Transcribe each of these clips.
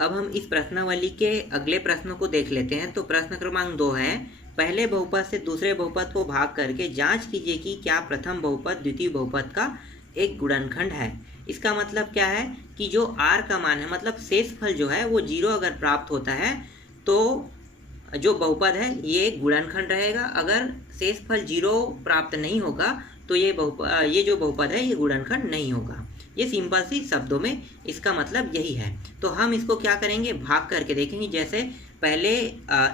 अब हम इस प्रश्नावली के अगले प्रश्न को देख लेते हैं। तो प्रश्न क्रमांक 2 है, पहले बहुपद से दूसरे बहुपद को भाग करके जांच कीजिए कि क्या प्रथम बहुपद द्वितीय बहुपद का एक गुणनखंड है। इसका मतलब क्या है कि जो r का मान है, मतलब शेषफल जो है वो 0 अगर प्राप्त होता है तो जो बहुपद है ये एक गुणनखंड रहेगा। अगर शेषफल 0 प्राप्त नहीं होगा तो ये जो बहुपद है ये गुणनखंड नहीं होगा। ये सिंपल सी शब्दों में इसका मतलब यही है। तो हम इसको क्या करेंगे, भाग करके देखेंगे। जैसे पहले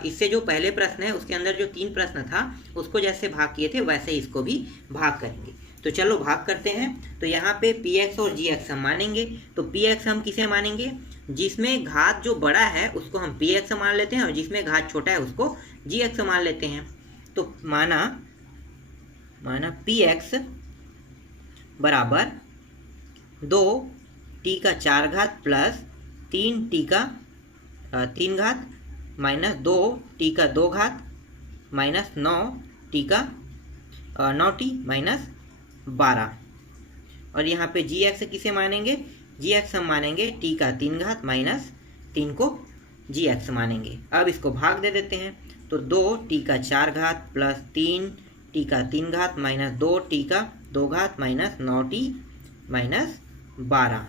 इससे जो पहले प्रश्न है उसके अंदर जो 3 प्रश्न था उसको जैसे भाग किए थे वैसे ही इसको भी भाग करेंगे। तो चलो भाग करते हैं। तो यहाँ पे px और gx हम मानेंगे। तो px हम किसे मानेंगे, जिसमें घात जो बड़ा है उसको हम px मान लेते हैं और जिसमें घात छोटा है उसको gx मान लेते हैं। तो माना px बराबर 2t का 4 घात प्लस 3t का 3 घात माइनस 2t का 2 घात माइनस 9t का 9t माइनस 12। और यहाँ पे gx किसे मानेंगे, gx हम मानेंगे t का 3 घात माइनस 3 को gx मानेंगे। अब इसको भाग दे देते हैं। तो 2t का 4 घात प्लस 3t का 3 घात माइनस 2t का 2 घात माइनस 9t माइनस 12।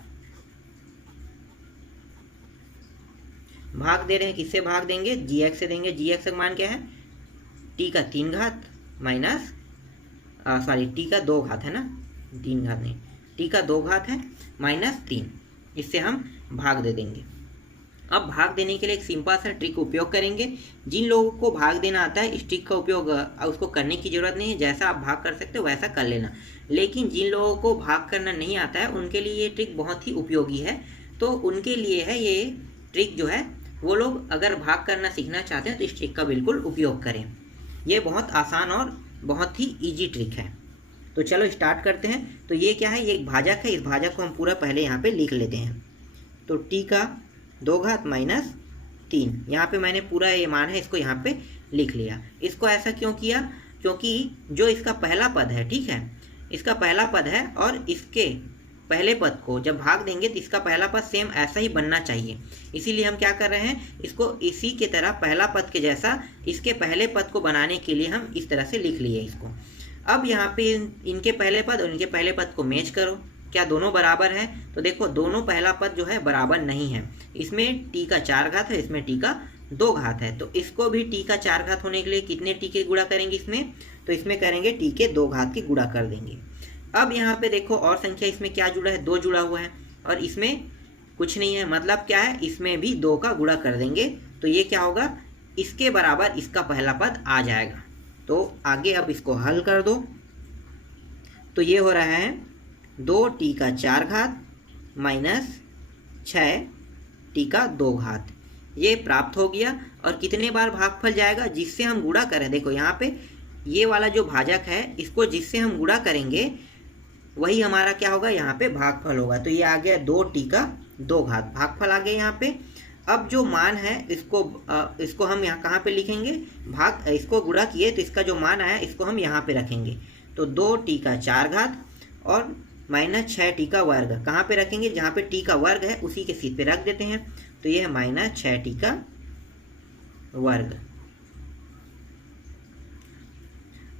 भाग दे रहे हैं, किससे भाग देंगे, gx से देंगे। gx का मान क्या है, t का 3 घात माइनस t का 2 घात है ना, 3 घात नहीं, t का 2 घात है माइनस 3। इससे हम भाग दे देंगे। अब भाग देने के लिए एक सिंपल सा ट्रिक उपयोग करेंगे। जिन लोगों को भाग देना आता है इस ट्रिक का उपयोग उसको करने की ज़रूरत नहीं है, जैसा आप भाग कर सकते हो वैसा कर लेना। लेकिन जिन लोगों को भाग करना नहीं आता है उनके लिए ये ट्रिक बहुत ही उपयोगी है। तो उनके लिए है ये ट्रिक जो है, वो लोग अगर भाग करना सीखना चाहते हैं तो इस ट्रिक का बिल्कुल उपयोग करें। ये बहुत आसान और बहुत ही ईजी ट्रिक है। तो चलो स्टार्ट करते हैं। तो ये क्या है, ये एक भाजक है। इस भाजक को हम पूरा पहले यहाँ पे लिख लेते हैं। तो t का 2 घात माइनस 3, यहाँ पे मैंने पूरा ये मान है इसको यहाँ पे लिख लिया। इसको ऐसा क्यों किया, क्योंकि जो इसका पहला पद है, ठीक है, इसका पहला पद है और इसके पहले पद को जब भाग देंगे तो इसका पहला पद सेम ऐसा ही बनना चाहिए। इसीलिए हम क्या कर रहे हैं, इसको इसी के तरह पहला पद के जैसा इसके पहले पद को बनाने के लिए हम इस तरह से लिख लिए इसको। अब यहाँ पे इनके पहले पद और इनके पहले पद को मैच करो, क्या दोनों बराबर है। तो देखो दोनों पहला पद जो है बराबर नहीं है। इसमें t का 4 घात है, इसमें t का 2 घात है। तो इसको भी t का 4 घात होने के लिए कितने t के गुणा करेंगे इसमें, तो इसमें करेंगे t के 2 घात के गुणा कर देंगे। अब यहाँ पे देखो और संख्या इसमें क्या जुड़ा है, 2 जुड़ा हुआ है और इसमें कुछ नहीं है। मतलब क्या है, इसमें भी 2 का गुणा कर देंगे। तो ये क्या होगा, इसके बराबर इसका पहला पद आ जाएगा। तो आगे अब इसको हल कर दो। तो ये हो रहा है 2t का 4 घात माइनस 6t का 2 घात, ये प्राप्त हो गया। और कितने बार भागफल जाएगा, जिससे हम गुणा करें। देखो यहाँ पे ये वाला जो भाजक है इसको जिससे हम गुणा करेंगे वही हमारा क्या होगा, यहाँ पे भागफल होगा। तो ये आ गया 2t का 2 घात, भागफल आ गया यहाँ पे। अब जो मान है इसको हम यहाँ कहाँ पे लिखेंगे, इसको गुणा किए तो इसका जो मान आया इसको हम यहाँ पे रखेंगे। तो 2t का 4 घात और माइनस 6t का वर्ग कहाँ पे रखेंगे, जहाँ पे t का वर्ग है उसी के सीध पे रख देते हैं। तो ये है माइनस 6t का वर्ग।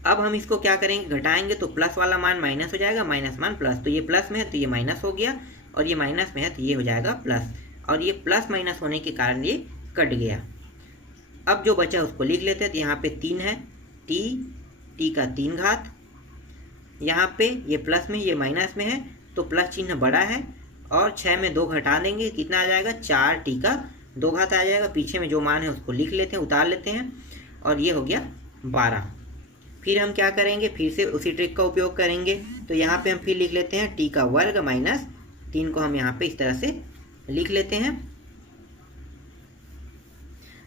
अब हम इसको क्या करेंगे, घटाएंगे तो प्लस वाला मान माइनस हो जाएगा, माइनस मान प्लस। तो ये प्लस में है तो ये माइनस हो गया और ये माइनस में है तो ये हो जाएगा प्लस। और ये प्लस माइनस होने के कारण ये कट गया। अब जो बचा उसको लिख लेते हैं। तो यहाँ पे 3 है, t का 3 घात, यहाँ पे ये प्लस में ये माइनस में है तो प्लस चिन्ह बड़ा है और 6 में 2 घटा देंगे, कितना आ जाएगा, 4t का 2 घात आ जाएगा। पीछे में जो मान है उसको लिख लेते हैं, उतार लेते हैं और ये हो गया 12। फिर हम क्या करेंगे, फिर से उसी ट्रिक का उपयोग करेंगे। तो यहाँ पे हम फिर लिख लेते हैं t का वर्ग माइनस 3 को हम यहाँ पे इस तरह से लिख लेते हैं।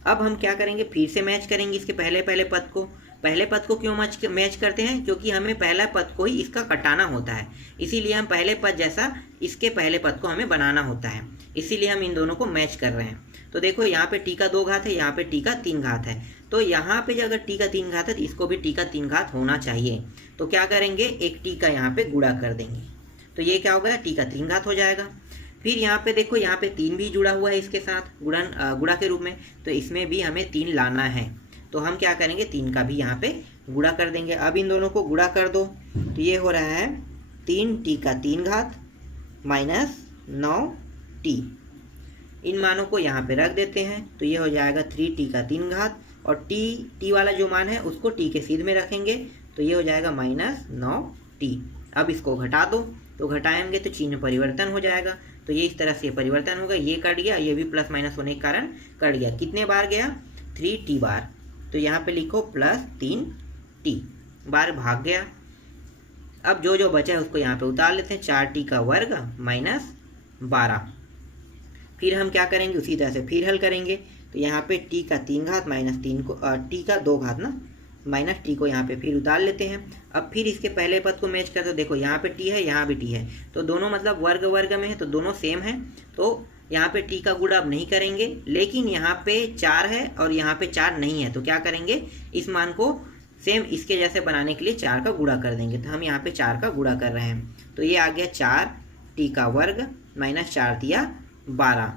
अब हम क्या करेंगे, फिर से मैच करेंगे इसके पहले पद को। पहले पद को क्यों मैच करते हैं, क्योंकि हमें पहला पद को ही इसका कटाना होता है। इसीलिए हम पहले पद जैसा इसके पहले पद को हमें बनाना होता है, इसीलिए हम इन दोनों को मैच कर रहे हैं। तो देखो यहाँ पे t का 2 घात है, यहाँ पे t का 3 घात है। तो यहाँ पे अगर t का 3 घात है तो इसको भी t का 3 घात होना चाहिए। तो क्या करेंगे, एक t का यहाँ पे गुणा कर देंगे। तो ये क्या होगा, t का 3 घात हो जाएगा। फिर यहाँ पे देखो, यहाँ पे 3 भी जुड़ा हुआ है इसके साथ गुणा के रूप में, तो इसमें भी हमें 3 लाना है। तो हम क्या करेंगे, 3 का भी यहाँ पे गुणा कर देंगे। अब इन दोनों को गुणा कर दो, तो ये हो रहा है 3t का 3 घात माइनस 9t। इन मानों को यहाँ पे रख देते हैं, तो ये हो जाएगा 3t का 3 घात, और t वाला जो मान है उसको t के सीध में रखेंगे, तो ये हो जाएगा माइनस 9t। अब इसको घटा दो, तो घटाएंगे तो चिन्ह परिवर्तन हो जाएगा, तो ये इस तरह से परिवर्तन होगा। ये कट गया, ये भी प्लस माइनस होने के कारण कट गया। कितने बार गया, 3t बार, तो यहाँ पे लिखो प्लस 3t बार भाग गया। अब जो जो बचा है उसको यहाँ पे उतार लेते हैं, 4t का वर्ग माइनस 12। फिर हम क्या करेंगे, उसी तरह से फिर हल करेंगे, तो यहाँ पे t का 3 घात माइनस 3 को t का 2 घात ना माइनस t को यहाँ पे फिर उतार लेते हैं। अब फिर इसके पहले पद को मैच कर दो, देखो यहाँ पे t है, यहाँ भी t है, तो दोनों मतलब वर्ग वर्ग में है, तो दोनों सेम है, तो यहाँ पे t का गुणा अब नहीं करेंगे। लेकिन यहाँ पे 4 है और यहाँ पे 4 नहीं है, तो क्या करेंगे, इस मान को सेम इसके जैसे बनाने के लिए 4 का गुणा कर देंगे। तो हम यहाँ पे 4 का गुणा कर रहे हैं, तो ये आ गया 4t का वर्ग माइनस 4 तिया 12।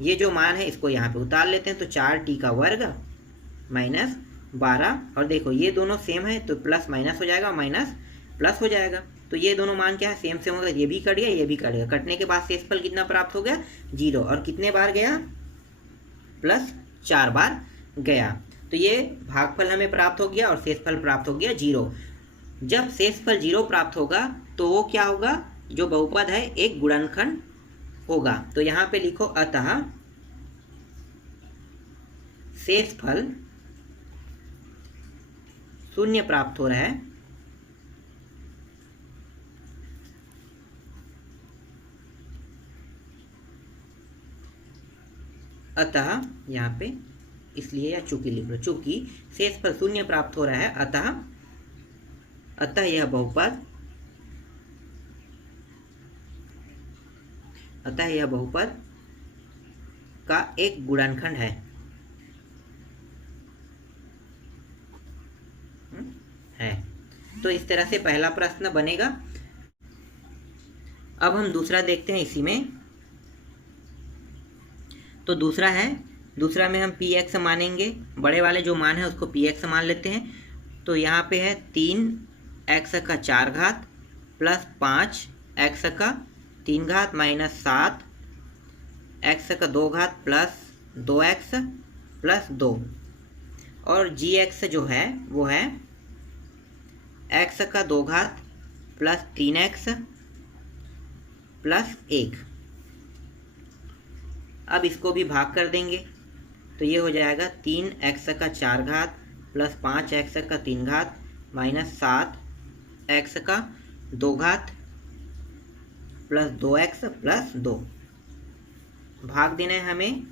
ये जो मान है इसको यहाँ पे उतार लेते हैं, तो 4t का वर्ग माइनस 12, और देखो ये दोनों सेम है, तो प्लस माइनस हो जाएगा, माइनस प्लस हो जाएगा। तो ये दोनों मान क्या है, सेम सेम होगा, ये भी कट गया, ये भी कट गया। कटने के बाद शेषफल कितना प्राप्त हो गया, 0, और कितने बार गया, प्लस 4 बार गया। तो ये भागफल हमें प्राप्त हो गया और शेषफल प्राप्त हो गया 0। जब शेषफल 0 प्राप्त होगा तो वो क्या होगा, जो बहुपद है एक गुणनखंड होगा। तो यहाँ पे लिखो, अतः शेषफल 0 प्राप्त हो रहा है, अतः यहाँ पे इसलिए या चूंकि लिख लो, चूंकि शेषफल 0 प्राप्त हो रहा है, अतः यह बहुपद का एक गुणनखंड है। तो इस तरह से पहला प्रश्न बनेगा। अब हम दूसरा देखते हैं इसी में। तो दूसरा में हम px मानेंगे, बड़े वाले जो मान है उसको px मान लेते हैं। तो यहाँ पे है 3x का 4 घात प्लस 5x का 3 घात माइनस 7x का 2 घात प्लस 2x प्लस 2, और gx जो है वो है x का 2 घात प्लस 3x प्लस 1। अब इसको भी भाग कर देंगे, तो ये हो जाएगा 3x का 4 घात प्लस 5x का 3 घात माइनस 7x का 2 घात प्लस 2x प्लस 2। भाग देना है हमें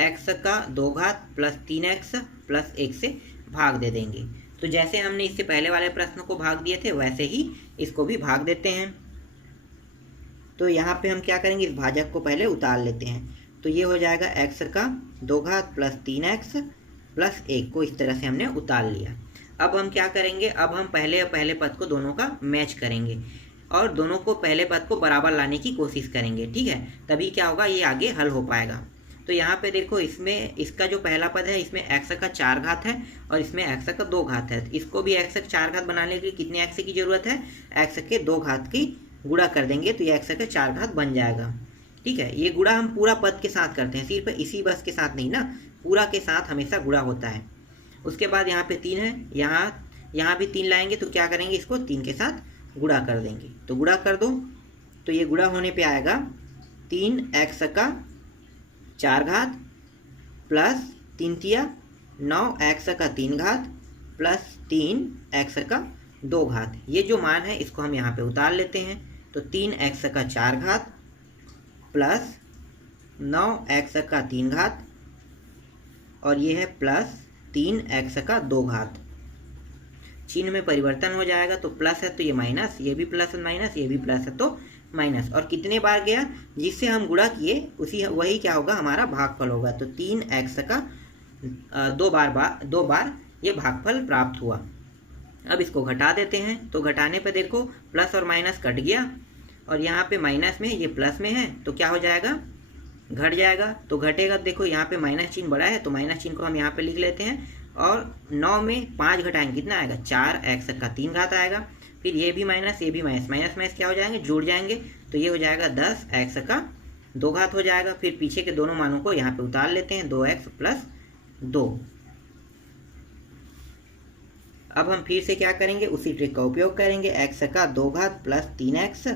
x का 2 घात प्लस 3x प्लस 1 से भाग दे देंगे। तो जैसे हमने इससे पहले वाले प्रश्न को भाग दिए थे वैसे ही इसको भी भाग देते हैं। तो यहाँ पे हम क्या करेंगे, इस भाजक को पहले उतार लेते हैं, तो ये हो जाएगा x का 2 घात प्लस 3x प्लस 1 को इस तरह से हमने उतार लिया। अब हम क्या करेंगे, अब हम पहले पद को दोनों का मैच करेंगे और दोनों को पहले पद को बराबर लाने की कोशिश करेंगे, ठीक है, तभी क्या होगा, ये आगे हल हो पाएगा। तो यहाँ पे देखो, इसमें इसका जो पहला पद है इसमें x का 4 घात है और इसमें x का 2 घात है। इसको भी x का 4 घात बनाने के लिए कितने x की जरूरत है, x के 2 घात की गुणा कर देंगे, तो ये x का 4 घात बन जाएगा। ठीक है, ये गुणा हम पूरा पद के साथ करते हैं, सिर्फ इसी बस के साथ नहीं ना, पूरा के साथ हमेशा गुणा होता है। उसके बाद यहाँ पे 3 है, यहाँ भी 3 लाएंगे, तो क्या करेंगे, इसको 3 के साथ गुणा कर देंगे। तो गुणा कर दो, तो ये गुणा होने पे आएगा 3x का 4 घात प्लस 3 तिया 9x का 3 घात प्लस 3x का 2 घात। ये जो मान है इसको हम यहाँ पे उतार लेते हैं, तो 3x का 4 घात प्लस 9x का 3 घात और ये है प्लस 3x का 2 घात। चिन्ह में परिवर्तन हो जाएगा, तो प्लस है तो ये माइनस, ये भी प्लस माइनस, ये भी प्लस है तो माइनस। और कितने बार गया, जिससे हम गुणा किए वही क्या होगा, हमारा भागफल होगा। तो 3x का 2 बार ये भागफल प्राप्त हुआ। अब इसको घटा देते हैं, तो घटाने पे देखो प्लस और माइनस कट गया, और यहाँ पे माइनस में, ये प्लस में है, तो क्या हो जाएगा, घट जाएगा। तो घटेगा, देखो यहाँ पे माइनस चिन्ह बड़ा है तो माइनस चिन्ह को हम यहाँ पे लिख लेते हैं। और 9 में 5 घटाएंगे कितना आएगा, 4x का 3 घात आएगा। फिर ये भी माइनस, ये भी माइनस, माइनस माइनस क्या हो जाएंगे, जुड़ जाएंगे। तो ये हो जाएगा 10x का 2 घात हो जाएगा। फिर पीछे के दोनों मानों को यहाँ पे उतार लेते हैं, 2x प्लस 2। अब हम फिर से क्या करेंगे, उसी ट्रिक का उपयोग करेंगे, x का 2 घात प्लस 3x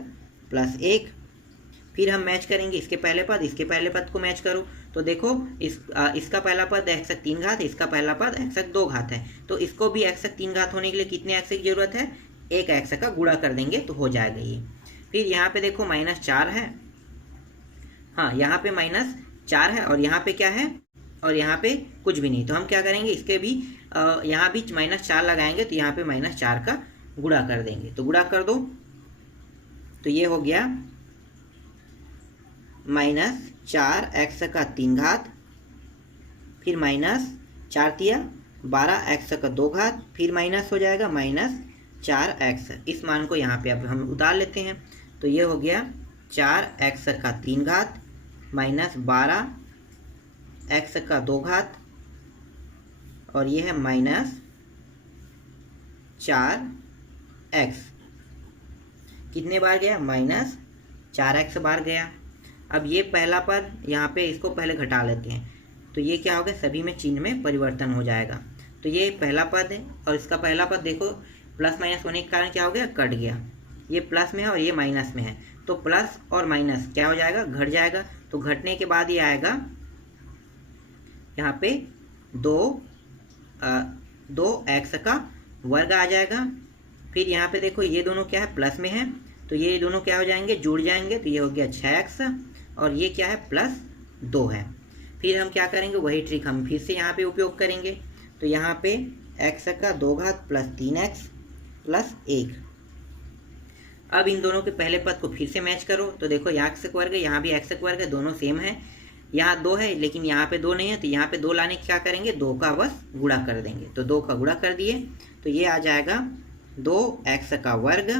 प्लस 1। फिर हम मैच करेंगे इसके पहले पद, इसके पहले पद को मैच करो। तो देखो इसका पहला पद x तक 3 घात, इसका पहला पद x तक 2 घात है। तो इसको भी x तक 3 घात होने के लिए कितने x की जरूरत है, 1 x का गुणा कर देंगे तो हो जाएगा ये। फिर यहाँ पे देखो -4 है, हाँ यहाँ पे -4 है और यहाँ पे क्या है, और यहाँ पे कुछ भी नहीं। तो हम क्या करेंगे, इसके भी यहाँ भी -4 लगाएंगे तो यहाँ पे -4 का गुणा कर देंगे। तो गुणा कर दो, तो ये हो गया -4x का 3 घात, फिर -4 तिया 12x का 2 घात, फिर माइनस हो जाएगा -4x। इस मान को यहाँ पे अब हम उतार लेते हैं। तो ये हो गया 4x का 3 घात माइनस 12x का 2 घात, और ये है -4x। कितने बार गया, -4x बार गया। अब ये पहला पद यहाँ पे इसको पहले घटा लेते हैं, तो ये क्या हो गया, सभी में चिन्ह में परिवर्तन हो जाएगा। तो ये पहला पद है और इसका पहला पद देखो प्लस माइनस होने के कारण क्या हो गया, कट गया। ये प्लस में है और ये माइनस में है, तो प्लस और माइनस क्या हो जाएगा, घट जाएगा। तो घटने के बाद ये आएगा यहाँ पे 2x का वर्ग आ जाएगा। फिर यहाँ पे देखो ये दोनों क्या है, प्लस में है, तो ये दोनों क्या हो जाएंगे, जुड़ जाएंगे। तो ये हो गया 6x और ये क्या है, +2 है। फिर हम क्या करेंगे, वही ट्रिक हम फिर से यहाँ पे उपयोग करेंगे। तो यहाँ पे x का 2 घात प्लस 3x प्लस 1। अब इन दोनों के पहले पद को फिर से मैच करो। तो देखो यहाँ x वर्ग है, यहाँ भी x वर्ग है, दोनों सेम है। यहाँ 2 है लेकिन यहाँ पे 2 नहीं है, तो यहाँ पे 2 लाने क्या करेंगे, 2 का बस गुणा कर देंगे। तो 2 का गुणा कर दिए, तो ये आ जाएगा 2x का वर्ग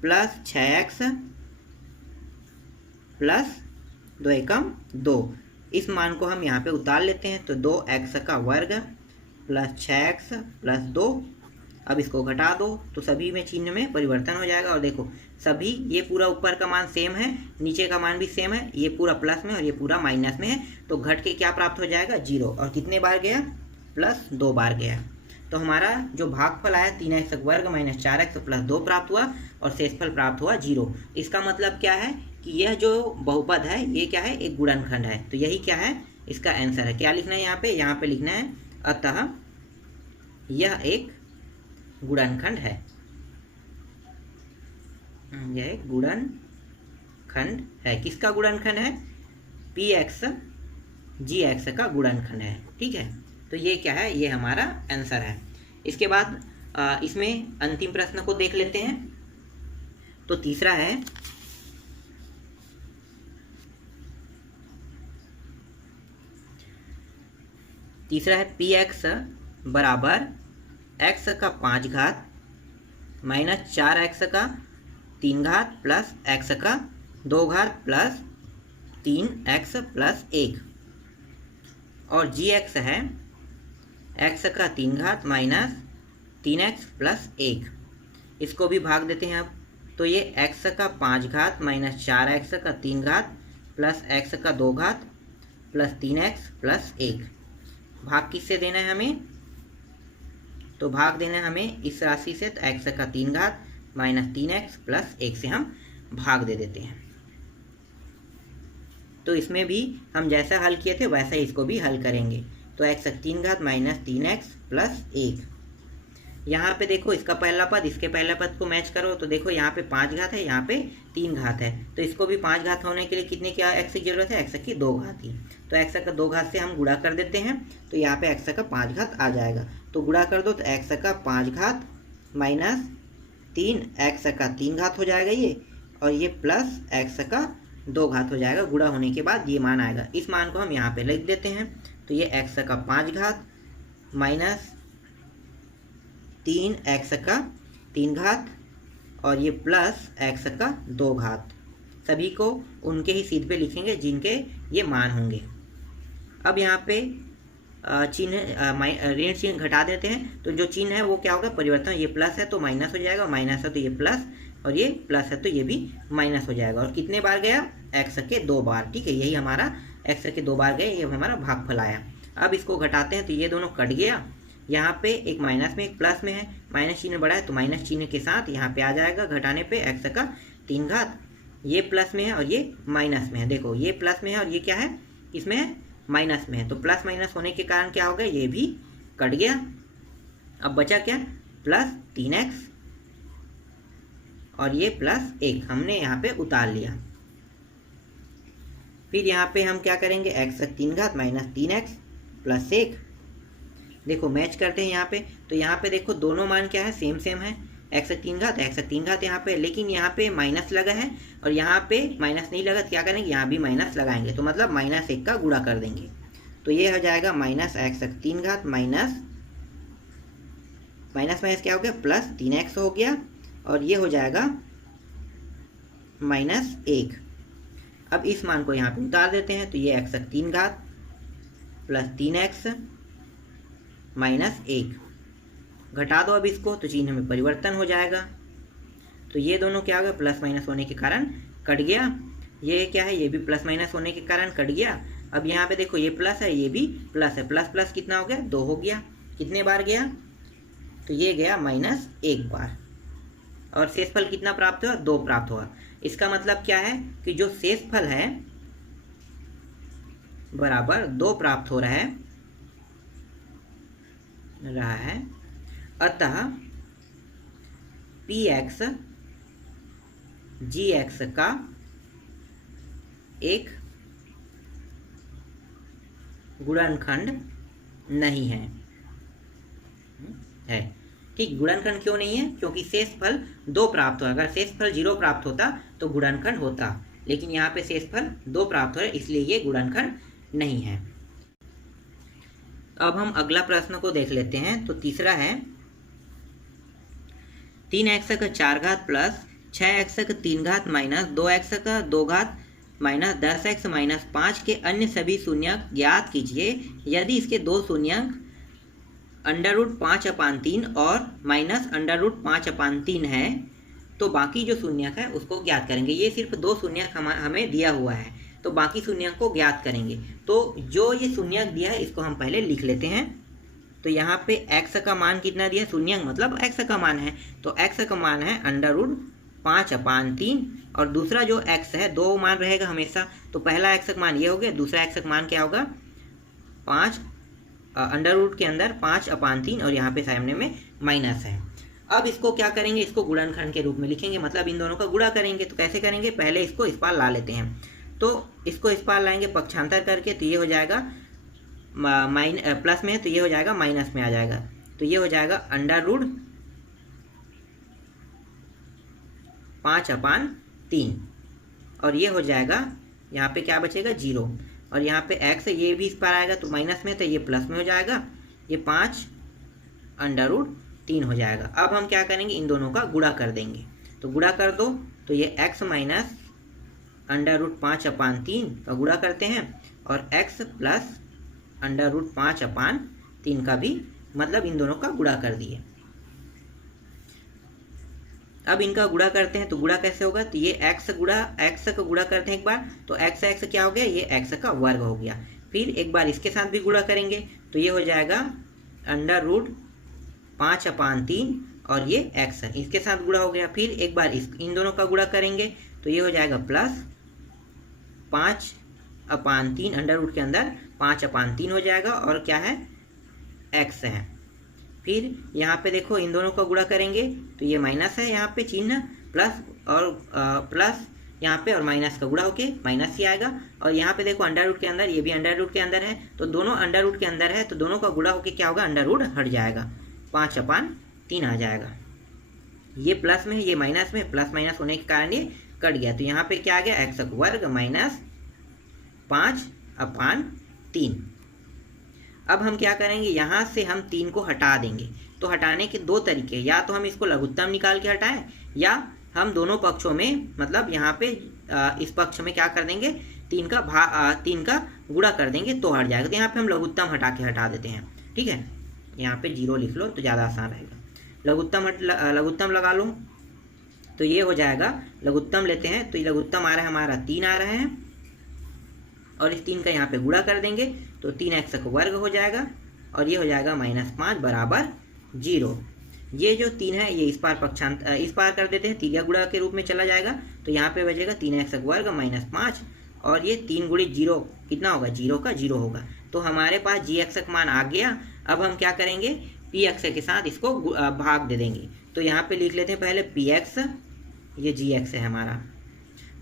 प्लस 6x प्लस 2 एकम 2। इस मान को हम यहाँ पे उतार लेते हैं। तो 2x का वर्ग प्लस 6x प्लस 2। अब इसको घटा दो तो सभी में चिन्ह में परिवर्तन हो जाएगा। और देखो सभी, ये पूरा ऊपर का मान सेम है, नीचे का मान भी सेम है, ये पूरा प्लस में और ये पूरा माइनस में है। तो घट के क्या प्राप्त हो जाएगा, 0। और कितने बार गया, +2 बार गया। तो हमारा जो भागफल आया 3x वर्ग माइनस 4x प्लस 2 प्राप्त हुआ और शेषफल प्राप्त हुआ 0। इसका मतलब क्या है कि यह जो बहुपद है ये क्या है, एक गुणनखंड है। तो यही क्या है, इसका आंसर है। क्या लिखना है यहाँ पे लिखना है, अतः यह एक गुणनखंड है। यह एक गुणनखंड है। किसका गुणनखंड है, px gx का गुणनखंड है। ठीक है, तो ये क्या है, ये हमारा आंसर है। इसके बाद इसमें अंतिम प्रश्न को देख लेते हैं। तो तीसरा है, px बराबर x का 5 घात माइनस 4x का 3 घात प्लस x का 2 घात प्लस 3x प्लस 1, और gx है x का 3 घात माइनस 3x प्लस 1। इसको भी भाग देते हैं अब। तो ये x का 5 घात माइनस 4x का 3 घात प्लस x का 2 घात प्लस 3x प्लस 1। भाग किससे देना है हमें, तो भाग देना है हमें इस राशि से। तो x का 3 घात माइनस 3x प्लस 1 से हम भाग दे देते हैं। तो इसमें भी हम जैसा हल किए थे वैसा ही इसको भी हल करेंगे। तो x का 3 घात माइनस 3x प्लस 1। यहाँ पे देखो इसका पहला पद इसके पहला पद को मैच करो। तो देखो यहाँ पे 5 घात है, यहाँ पे 3 घात है। तो इसको भी 5 घात होने के लिए कितने क्या x की जरूरत है, x की 2 घात की। तो x का 2 घात से हम गुणा कर देते हैं। तो यहाँ पे x का 5 घात आ जाएगा। तो गुणा कर दो, तो x का 5 घात माइनस 3x का 3 घात हो जाएगा ये, और ये प्लस x का 2 घात हो जाएगा। गुणा होने के बाद ये मान आएगा। इस मान को हम यहाँ पे लिख देते हैं। तो ये x का 5 घात माइनस 3x का 3 घात और ये प्लस x का 2 घात। सभी को उनके ही सीध पे लिखेंगे जिनके ये मान होंगे। अब यहाँ पे चिन्ह ऋण चिन्ह घटा देते हैं, तो जो चिन्ह है वो क्या होगा, परिवर्तन। ये प्लस है तो माइनस हो जाएगा, माइनस है तो ये प्लस, और ये प्लस है तो ये भी माइनस हो जाएगा। और कितने बार गया, x के 2 बार। ठीक है, यही हमारा x के 2 बार गए, ये हमारा भागफल आया। अब इसको घटाते हैं तो ये दोनों कट गया। यहाँ पे एक माइनस में एक प्लस में है, माइनस चिन्ह बड़ा है तो माइनस चिन्ह के साथ यहाँ पे आ जाएगा घटाने पे x का 3 घात। ये प्लस में है और ये माइनस में है। देखो ये प्लस में है और ये क्या है, इसमें है माइनस में है, तो प्लस माइनस होने के कारण क्या हो गया, ये भी कट गया। अब बचा क्या, प्लस 3x और ये प्लस 1 हमने यहाँ पे उतार लिया। फिर यहाँ पे हम क्या करेंगे, x का 3 घात माइनस 3x प्लस 1। देखो मैच करते हैं यहाँ पे, तो यहाँ पे देखो दोनों मान क्या है, सेम सेम है। x का 3 घात यहाँ पे, लेकिन यहाँ पे माइनस लगा है और यहाँ पे माइनस नहीं लगा, तो क्या करेंगे, यहाँ भी माइनस लगाएंगे, तो मतलब माइनस 1 का गुणा कर देंगे। तो ये हो जाएगा माइनस x का 3 घात माइनस माइनस क्या हो गया, प्लस 3x हो गया, और ये हो जाएगा माइनस 1। अब इस मान को यहाँ पे उतार देते हैं, तो ये x का 3 घात प्लस 3x माइनस 1। घटा दो अब इसको, तो चिन्ह में परिवर्तन हो जाएगा। तो ये दोनों क्या हो गया, प्लस माइनस होने के कारण कट गया। ये क्या है, ये भी प्लस माइनस होने के कारण कट गया। अब यहाँ पे देखो ये प्लस है, ये भी प्लस है, प्लस प्लस कितना हो गया, 2 हो गया। कितने बार गया, तो ये गया माइनस 1 बार। और शेषफल कितना प्राप्त हुआ, 2 प्राप्त हुआ। इसका मतलब क्या है कि जो शेषफल है बराबर 2 प्राप्त हो रहा है। अतः px gx का एक गुणनखंड नहीं है। ठीक, गुणनखंड क्यों नहीं है, क्योंकि शेषफल 2 प्राप्त हुआ। अगर शेषफल 0 प्राप्त होता तो गुणनखंड होता, लेकिन यहाँ पे शेषफल 2 प्राप्त हो रहा है, इसलिए ये गुणनखंड नहीं है। अब हम अगला प्रश्न को देख लेते हैं। तो तीसरा है 3x का 4 घात प्लस 6x का 3 घात माइनस 2x का 2 घात माइनस 10x माइनस 5 के अन्य सभी शून्यक ज्ञात कीजिए। यदि इसके 2 शून्यक √5/3 और माइनस √5/3 है तो बाकी जो शून्यक है उसको ज्ञात करेंगे। ये सिर्फ 2 शून्यक हमें दिया हुआ है, तो बाकी शून्यक को ज्ञात करेंगे। तो जो ये शून्यक दिया है इसको हम पहले लिख लेते हैं। तो यहाँ पे x का मान कितना दिया है, शून्यक मतलब x का मान है, तो x का मान है √5/3। और दूसरा जो x है, 2 मान रहेगा हमेशा, तो पहला x का मान ये हो गया, दूसरा x का मान क्या होगा, 5 अंडर रूट के अंदर 5/3 और यहाँ पे सामने में माइनस है। अब इसको क्या करेंगे, इसको गुणनखंड के रूप में लिखेंगे, मतलब इन दोनों का गुणा करेंगे। तो कैसे करेंगे, पहले इसको इस पार ला लेते हैं। तो इसको इस पार लाएंगे पक्षांतर करके, तो ये हो जाएगा प्लस में है तो ये हो जाएगा माइनस में आ जाएगा, तो ये हो जाएगा √5/3 और ये हो जाएगा, यहाँ पे क्या बचेगा 0, और यहाँ पे x है ये भी इस पार आएगा तो माइनस में, तो ये प्लस में हो जाएगा, ये 5√3 हो जाएगा। अब हम क्या करेंगे, इन दोनों का गुणा कर देंगे। तो गुणा कर दो, तो ये x माइनस √5/3 का गुणा करते हैं और x प्लस √5/3 का भी, मतलब इन दोनों का गुणा कर दिए। अब इनका गुणा करते हैं, तो गुणा कैसे होगा, तो ये x का गुणा करते हैं एक बार, तो x क्या हो गया, ये x का वर्ग हो गया। फिर एक बार इसके साथ भी गुणा करेंगे, तो ये हो जाएगा √5/3 और ये x है, इसके साथ गुणा हो गया। फिर एक बार इन दोनों का गुणा करेंगे, तो ये हो जाएगा प्लस 5/3, अंडर रूट के अंदर 5/3 हो जाएगा, और क्या है, x है। फिर यहाँ पे देखो इन दोनों का गुणा करेंगे, तो ये माइनस है, यहाँ पे चिन्ह प्लस और प्लस यहाँ पे और माइनस का गुणा होके माइनस ही आएगा। और यहाँ पे देखो अंडर रूट के अंदर, ये भी अंडर रूट के अंदर है, तो दोनों अंडर रूट के अंदर है, तो दोनों का गुणा होके क्या होगा, अंडर रूट हट जाएगा, 5/3 आ जाएगा। ये प्लस में है, ये माइनस में, प्लस माइनस होने के कारण ये कट गया, तो यहाँ पे क्या आ गया, x वर्ग माइनस 5/3। अब हम क्या करेंगे, यहाँ से हम 3 को हटा देंगे, तो हटाने के दो तरीके, या तो हम इसको लघुत्तम निकाल के हटाएं, या हम दोनों पक्षों में मतलब यहाँ पे इस पक्ष में क्या कर देंगे, 3 का गुणा कर देंगे तो हट जाएगा। तो यहाँ पे हम लघुत्तम हटा के हटा देते हैं, ठीक है। यहाँ पे 0 लिख लो तो ज़्यादा आसान रहेगा। लघुत्तम लगा लो तो ये हो जाएगा, लघुत्तम लेते हैं तो ये लघुत्तम आ रहा है हमारा 3 आ रहा है, और इस 3 का यहाँ पे गुणा कर देंगे तो 3x का वर्ग हो जाएगा, और ये हो जाएगा -5 बराबर 0। ये जो 3 है ये इस पार कर देते हैं, 3 का गुणा के रूप में चला जाएगा, तो यहाँ पे बचेगा 3x का वर्ग -5, और ये 3 गुणित 0 कितना होगा, 0 का 0 होगा। तो हमारे पास gx का मान आ गया। अब हम क्या करेंगे, px के साथ इसको भाग दे देंगे। तो यहाँ पे लिख लेते हैं पहले px, ये gx है हमारा,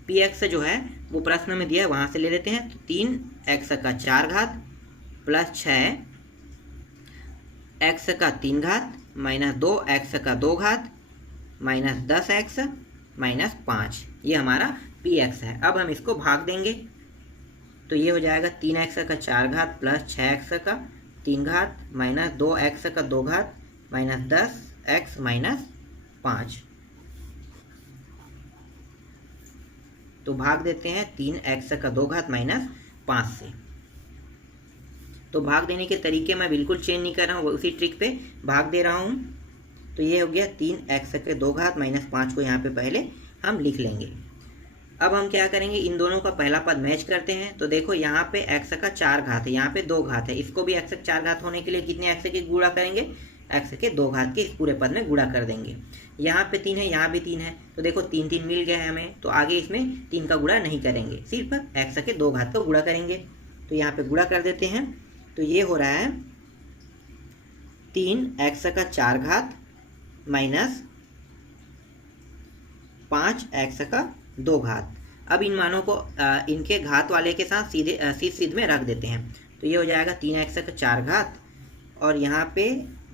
px जो है वो प्रश्न में दिया है वहाँ से ले लेते हैं। तो 3x का 4 घात प्लस 6x का 3 घात माइनस 2x का 2 घात माइनस 10x माइनस 5, ये हमारा px है। अब हम इसको भाग देंगे तो ये हो जाएगा 3x का 4 घात प्लस 6x का 3 घात माइनस 2x का 2 घात माइनस 10x माइनस 5। तो भाग देते हैं 3x का 2 घात माइनस 5 से। तो भाग देने के तरीके मैं बिल्कुल चेंज नहीं कर रहा हूँ, उसी ट्रिक पे भाग दे रहा हूँ। तो ये हो गया 3x के 2 घात माइनस 5 को यहाँ पे पहले हम लिख लेंगे। अब हम क्या करेंगे, इन दोनों का पहला पद मैच करते हैं। तो देखो यहाँ पे x का 4 घात है, यहाँ पे 2 घात है, इसको भी x का 4 घात होने के लिए कितने x के गुणा करेंगे, x के 2 घात के इस पूरे पद में गुणा कर देंगे। यहाँ पे 3 है, यहाँ भी 3 है, तो देखो 3 3 मिल गया है हमें। तो आगे इसमें 3 का गुणा नहीं करेंगे, सिर्फ x के 2 घात का गुणा करेंगे। तो यहाँ पे गुणा कर देते हैं। तो ये हो रहा है 3x का 4 घात माइनस 5x का 2 घात। अब इन मानों को इनके घात वाले के साथ सीधे में रख देते हैं। तो ये हो जाएगा 3x का 4 घात और यहाँ पे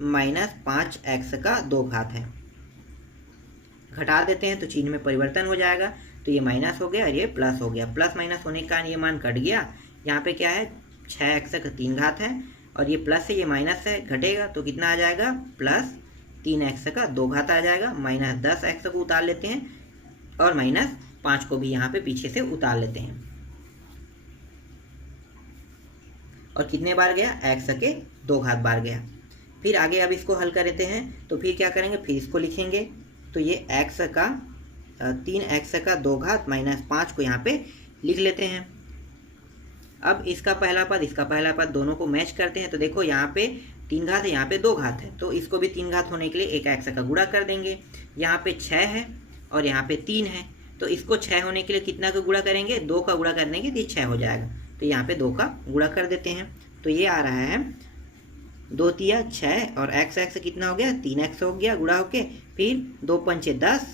माइनस 5x का 2 घात है। घटा देते हैं तो चिन्ह में परिवर्तन हो जाएगा। तो ये माइनस हो गया और ये प्लस हो गया। प्लस माइनस होने के कारण ये मान कट गया। यहाँ पे क्या है, 6x का 3 घात है और ये प्लस है, ये माइनस है, घटेगा तो कितना आ जाएगा, प्लस 3x का 2 घात आ जाएगा। माइनस 10x को उतार लेते हैं और माइनस 5 को भी यहाँ पे पीछे से उतार लेते हैं। और कितने बार गया, x के 2 घात बार गया। फिर आगे अब इसको हल कर देते हैं। तो फिर क्या करेंगे, फिर इसको लिखेंगे। तो ये x का 3x का 2 घात माइनस 5 को यहाँ पे लिख लेते हैं। अब इसका पहला पद इसका पहला पद दोनों को मैच करते हैं। तो देखो यहाँ पे 3 घात है, यहाँ पे 2 घात है, तो इसको भी 3 घात होने के लिए एक x का गुणा कर देंगे। यहाँ पे 6 है और यहाँ पे 3 है, तो इसको 6 होने के लिए कितना का गुणा करेंगे, 2 का गुणा कर देंगे तो ये 6 हो जाएगा। तो यहाँ पे 2 का गुणा कर देते हैं। तो ये आ रहा है 2 तिया 6 और x कितना हो गया, 3x हो गया गुणा होके। फिर 2 पंचे 10,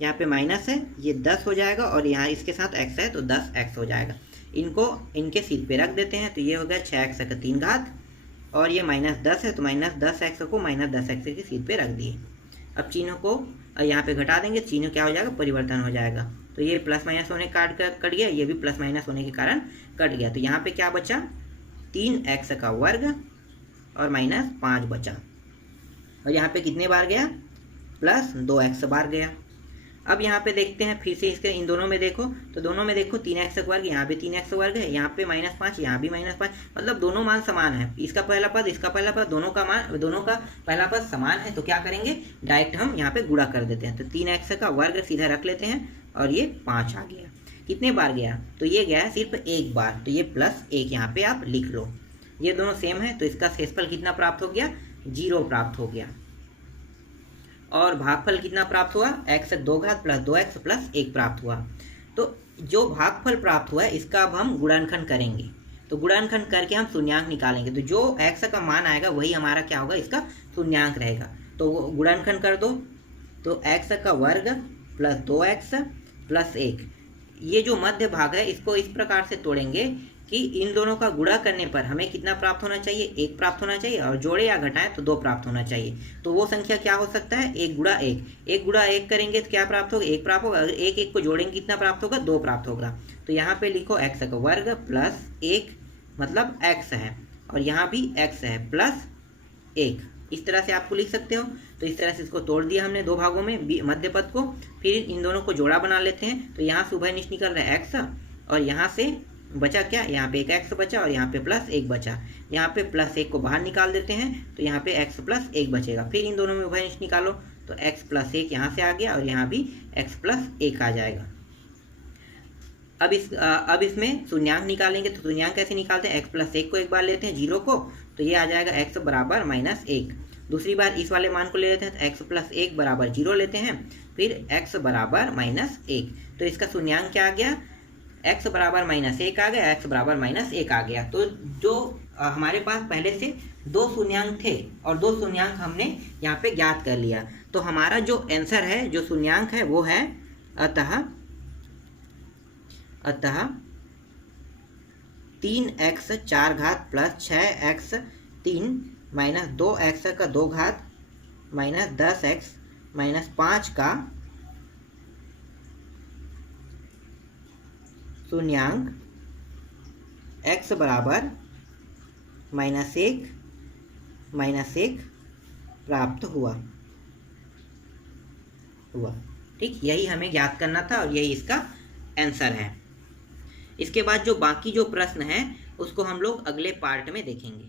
यहाँ पे माइनस है, ये 10 हो जाएगा और यहाँ इसके साथ x है तो 10x हो जाएगा। इनको इनके सिर पे रख देते हैं। तो ये हो गया 6x का 3 घात और ये माइनस 10 है, तो माइनस 10x को माइनस 10x के सिर पे रख दिए। अब चिन्ह को यहाँ पे घटा देंगे, चिन्ह क्या हो जाएगा, परिवर्तन हो जाएगा। तो ये प्लस माइनस होने कट गया, ये भी प्लस माइनस होने के कारण कट गया। तो यहाँ पे क्या बचा, 3x का वर्ग और माइनस 5 बचा। और यहाँ पे कितने बार गया, प्लस 2x बार गया। अब यहाँ पे देखते हैं फिर से इसके इन दोनों में देखो, तो दोनों में देखो 3x वर्ग, यहाँ पे 3x वर्ग है, यहाँ पे माइनस 5, यहाँ भी माइनस 5, मतलब दोनों मान समान है। इसका पहला पद इसका पहला पद दोनों का पहला पद समान है। तो क्या करेंगे, डायरेक्ट हम यहाँ पे गुणा कर देते हैं। तो 3x का वर्ग सीधा रख लेते हैं और ये 5 आ गया। कितने बार गया, तो ये गया सिर्फ एक बार, तो ये +1 यहाँ पे आप लिख लो। ये दोनों सेम है तो इसका शेषफल कितना प्राप्त हो गया, 0 प्राप्त हो गया। और भागफल कितना प्राप्त हुआ, x 2 घात प्लस 2x प्लस 1 प्राप्त हुआ। तो जो भागफल प्राप्त हुआ है इसका अब हम गुणनखंड करेंगे। तो गुणनखंड करके हम शून्यांक निकालेंगे। तो जो x का मान आएगा वही हमारा क्या होगा, इसका शून्यांक रहेगा। तो गुणनखंड कर दो। तो x का वर्ग प्लस 2x प्लस 1, ये जो मध्य भाग है इसको इस प्रकार से तोड़ेंगे कि इन दोनों का गुणा करने पर हमें कितना प्राप्त होना चाहिए, 1 प्राप्त होना चाहिए, और जोड़े या घटाएं तो 2 प्राप्त होना चाहिए। तो वो संख्या क्या हो सकता है, 1 गुणा 1। 1 गुणा 1 करेंगे तो क्या प्राप्त होगा, 1 प्राप्त होगा। अगर 1 1 को जोड़ेंगे कितना प्राप्त होगा, 2 प्राप्त होगा। तो यहाँ पे लिखो x का वर्ग प्लस 1 मतलब x है, और यहाँ भी x है प्लस 1, इस तरह से आपको लिख सकते हो। तो इस तरह से इसको तोड़ दिया हमने दो भागों में मध्य पद को। फिर इन दोनों को जोड़ा बना लेते हैं। तो यहाँ से उभयनिष्ठ निकल रहा है x, और यहाँ से बचा क्या, यहाँ पे एक x बचा और यहाँ पे प्लस 1 बचा। यहाँ पे प्लस 1 को बाहर निकाल देते हैं तो यहाँ पे x प्लस 1 बचेगा। फिर इन दोनों में उभयनिष्ठ निकालो तो x प्लस 1 यहाँ से आ गया और यहाँ भी x प्लस 1 आ जाएगा। अब इसमें शून्यांक निकालेंगे। तो शून्यांक कैसे निकालते हैं, x प्लस 1 को एक बार लेते हैं 0 को, तो ये आ जाएगा x बराबर -1। दूसरी बार इस वाले मान को ले लेते हैं तो x प्लस 1 बराबर 0 लेते हैं, फिर x बराबर -1। तो इसका शून्यांक क्या आ गया, x बराबर -1 आ गया, x बराबर -1 आ गया। तो जो हमारे पास पहले से दो शून्यांक थे और दो शून्यांक हमने यहाँ पे ज्ञात कर लिया। तो हमारा जो आंसर है, जो शून्यांक है वो है अतः 3x 4 घात प्लस 6x 3 माइनस 2x का 2 घात माइनस 10x माइनस 5 का शून्यांक x बराबर -1 प्राप्त हुआ। ठीक, यही हमें ज्ञात करना था और यही इसका आंसर है। इसके बाद जो बाकी जो प्रश्न है उसको हम लोग अगले पार्ट में देखेंगे।